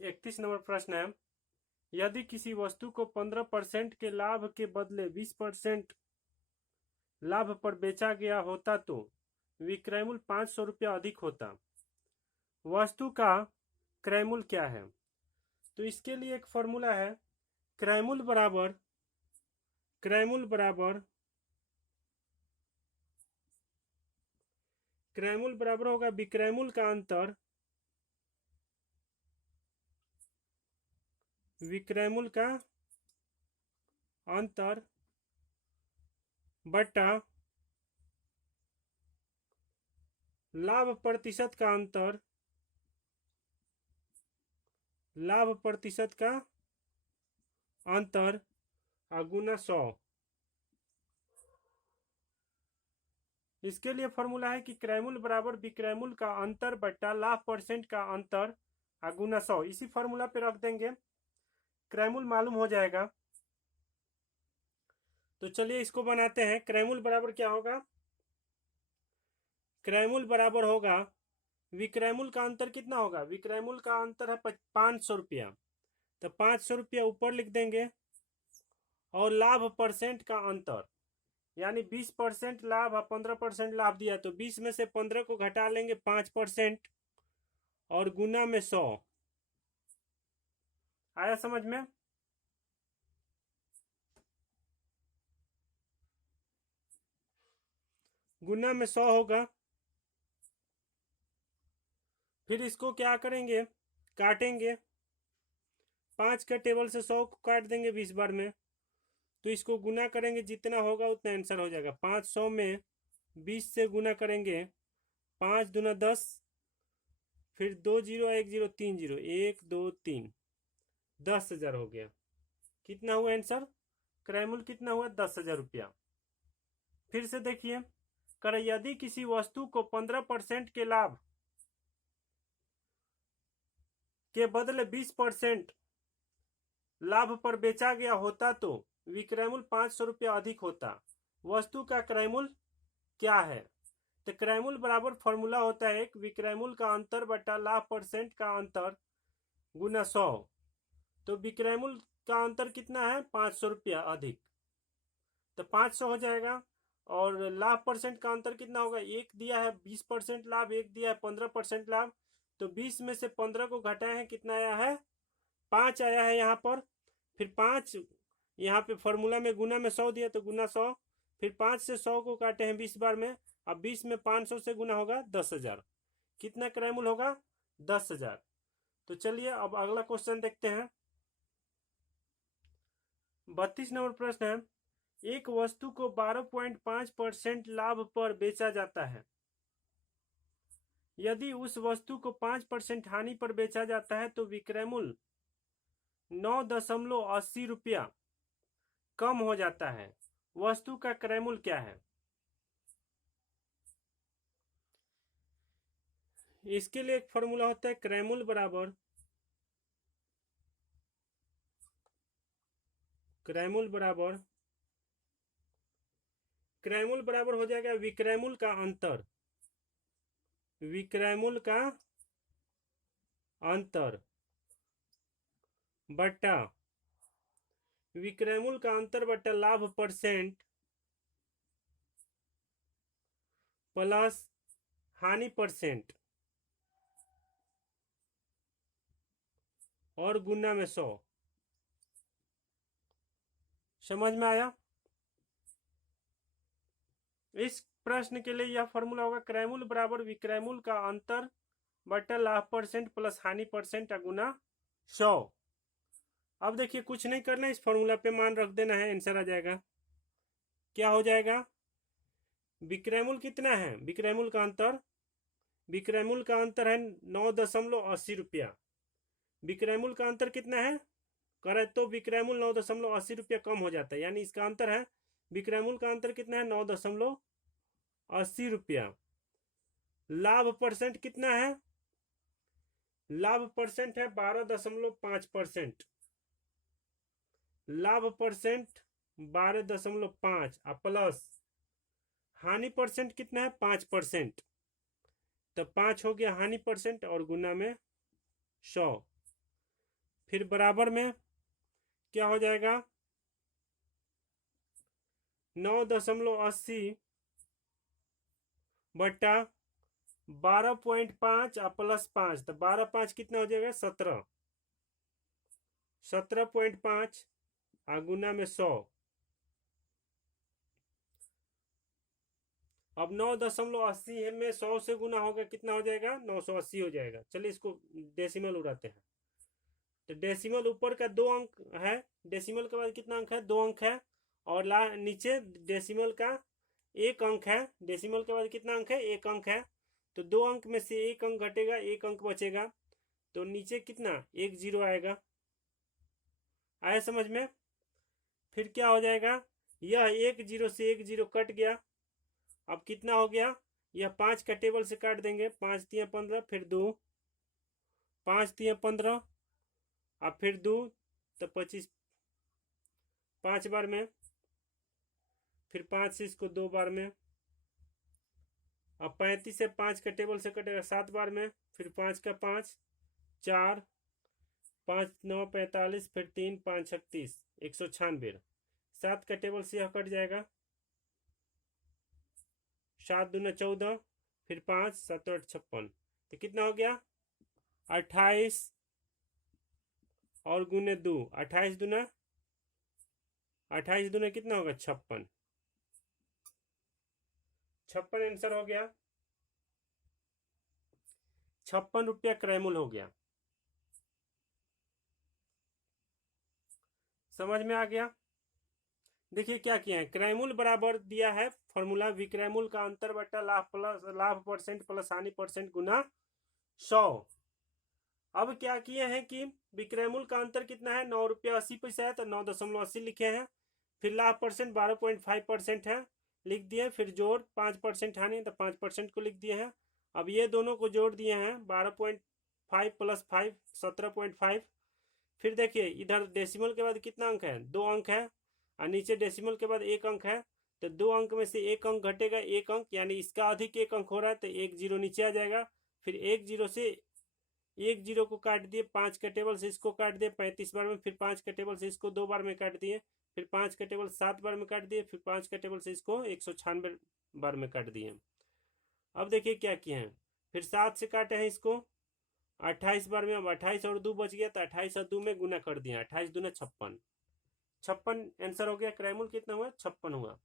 31 number प्रश्न है, यदि किसी वस्तु को 15% के लाभ के बदले 20% लाभ पर बेचा गया होता तो विक्रय मूल्य 500 रुपया अधिक होता। वस्तु का क्रय मूल्य क्या है? तो इसके लिए एक फॉर्मूला है, क्रय मूल्य बराबर होगा विक्रय मूल्य का अंतर बटा लाभ प्रतिशत का अंतर गुना 100। इसके लिए फॉर्मूला है कि क्रय मूल्य बराबर विक्रय मूल्य का अंतर बटा लाभ परसेंट का अंतर गुना 100। इसी फॉर्मूला पे रख देंगे, क्रय मूल्य मालूम हो जाएगा। तो चलिए इसको बनाते हैं। क्रय मूल्य बराबर क्या होगा? क्रय मूल्य बराबर होगा विक्रय मूल्य का अंतर कितना होगा? विक्रय मूल्य का अंतर है 500 रुपया, तो 500 रुपया ऊपर लिख देंगे और लाभ परसेंट का अंतर यानी 20% लाभ और 15% लाभ दिया, तो 20 में से 15 को घटा लेंगे 5% और गुना में 100। आया समझ में? गुना में 100 होगा। फिर इसको क्या करेंगे? काटेंगे। 5 का टेबल से 100 को काट देंगे 20 बार में, तो इसको गुना करेंगे, जितना होगा उतना आंसर हो जाएगा। 500 में 20 से गुना करेंगे, 5 दूना 10, फिर 2 जीरो 1 जीरो 3 जीरो 1 2 3, 10,000 हो गया। कितना हुआ आंसर? क्रय मूल्य कितना हुआ? 10,000 रुपया। फिर से देखिए, कर यदि किसी वस्तु को 15% के लाभ के बदले 20% लाभ पर बेचा गया होता तो विक्रय मूल्य 500 रुपया अधिक होता। वस्तु का क्रय मूल्य क्या है? तो क्रय मूल्य बराबर फॉर्मूला होता है एक विक्रय मूल्य का अंतर बटा लाभ परसेंट का अंतर गुना 100। तो विक्रय मूल्य का अंतर कितना है? 500 रुपया अधिक, तो 500 हो जाएगा। और लाभ परसेंट का अंतर कितना होगा? एक दिया है 20% लाभ, एक दिया है 15% लाभ, तो 20 में से 15 को घटाए हैं, कितना आया है? 5 आया है यहाँ पर। फिर 5 यहाँ पे फॉर्मूला में गुना में 100 दिया, तो गुना 100। फिर 5 से 100 को काटे हैं 20 बार में, अब 20 में 500 से गुना होगा 10,000। कितना क्रय मूल्य होगा? 10,000। तो चलिए अब अगला क्वेश्चन देखते हैं। 32 नंबर प्रश्न है, एक वस्तु को 12.5% लाभ पर बेचा जाता है। यदि उस वस्तु को 5% हानि पर बेचा जाता है तो विक्रय मूल्य 9.80 रुपया कम हो जाता है। वस्तु का क्रय मूल्य क्या है? इसके लिए एक फॉर्मूला होता है, क्रय मूल्य बराबर हो जाएगा विक्रय मूल्य का अंतर बटा लाभ परसेंट प्लस हानि परसेंट और गुना में 100। समझ में आया? इस प्रश्न के लिए यह फॉर्मूला होगा, क्रय मूल्य बराबर विक्रय मूल्य का अंतर बटा लाभ परसेंट प्लस हानि परसेंट गुना 100। अब देखिए, कुछ नहीं करना, इस फॉर्मूला पे मान रख देना है, आंसर आ जाएगा। क्या हो जाएगा? विक्रय मूल्य कितना है? विक्रय मूल्य का अंतर है 9.80 रुपया। विक्रय मूल्य का अंतर कितना है? करे तो विक्रय मूल्य 9.80 रुपया कम हो जाता है, यानी इसका अंतर है, विक्रय मूल्य का अंतर कितना है? 9.80 रुपया। लाभ परसेंट कितना है? लाभ परसेंट है 12.5%। लाभ परसेंट 12.5 प्लस हानि परसेंट कितना है? 5%। तो 5 हो गया हानि परसेंट और गुना में 100। फिर बराबर में क्या हो जाएगा 9.80 बट्टा 12.5 प्लस 5, तो 12×5 कितना हो जाएगा 17, 17.5 गुना में 100। अब 9.80 में 100 से गुना होगा कितना हो जाएगा 980 हो जाएगा। चलिए इसको डेसिमल उड़ाते हैं। तो डेसिमल ऊपर का 2 अंक है, डेसिमल के बाद कितना अंक है 2 अंक है, और नीचे डेसिमल का 1 अंक है। डेसिमल के बाद कितना अंक है 1 अंक है, तो 2 अंक में से 1 अंक घटेगा, 1 अंक बचेगा, तो नीचे कितना 1 0 आएगा। आया समझ में। फिर क्या हो जाएगा, यह 1 0 से 1 0 कट गया। अब कितना हो गया, यह 5 का टेबल से काट देंगे, 5 3 15, फिर 2 5 3 15, अब फिर 2 तो 25 5 बार में, फिर 5 से इसको 2 बार में। अब 35 से 5 का टेबल से कटेगा 7 बार में, फिर 5 का 5 4 5 9 45, फिर 3 5 36 196। 7 का टेबल से यह कट जाएगा, 7 दूना 14, फिर 5 7 8 56, तो कितना हो गया 28 और गुने 2, 28 दूना कितना होगा 56, 56 आंसर हो गया। 56 रुपया क्रयमूल्य हो गया। समझ में आ गया। देखिए क्या किया है, क्रयमूल्य बराबर दिया है फॉर्मूला, विक्रयमूल्य का अंतर बटा लाभ परसेंट प्लस हानि परसेंट गुना 100। अब क्या किए हैं कि विक्रयमूल्य का अंतर कितना है 9 रुपया 80 पैसा है, तो 9.80 लिखे हैं। फिर लाभ परसेंट 12.5% है, लिख दिए। फिर जोड़ 5% हानि, तो 5% को लिख दिए हैं। अब ये दोनों को जोड़ दिए हैं, 12.5 प्लस 5 17.5। फिर देखिए इधर डेसिमल के बाद कितना अंक है 2 अंक है, और नीचे डेसिमल के बाद 1 अंक है, तो 2 अंक में से 1 अंक घटेगा 1 अंक, यानी इसका अधिक 1 अंक हो रहा है, तो 1 0 नीचे आ जाएगा। फिर 1 0 से 1 0 को काट दिए, 5 का टेबल से इसको काट दिए 35 बार में, फिर 5 का टेबल से इसको 2 बार में काट दिए, फिर 5 का टेबल 7 बार में काट दिए, फिर 5 का टेबल से इसको 196 बार में काट दिए। अब देखिए क्या किए हैं, फिर 7 से काटे हैं इसको 28 बार में। अब 28 और 2 बच गया, तो 28 और 2 में गुना कर दिया, 28 दूना 56, 56 आंसर हो गया। क्रयमूल्य कितना हुआ 56 हुआ।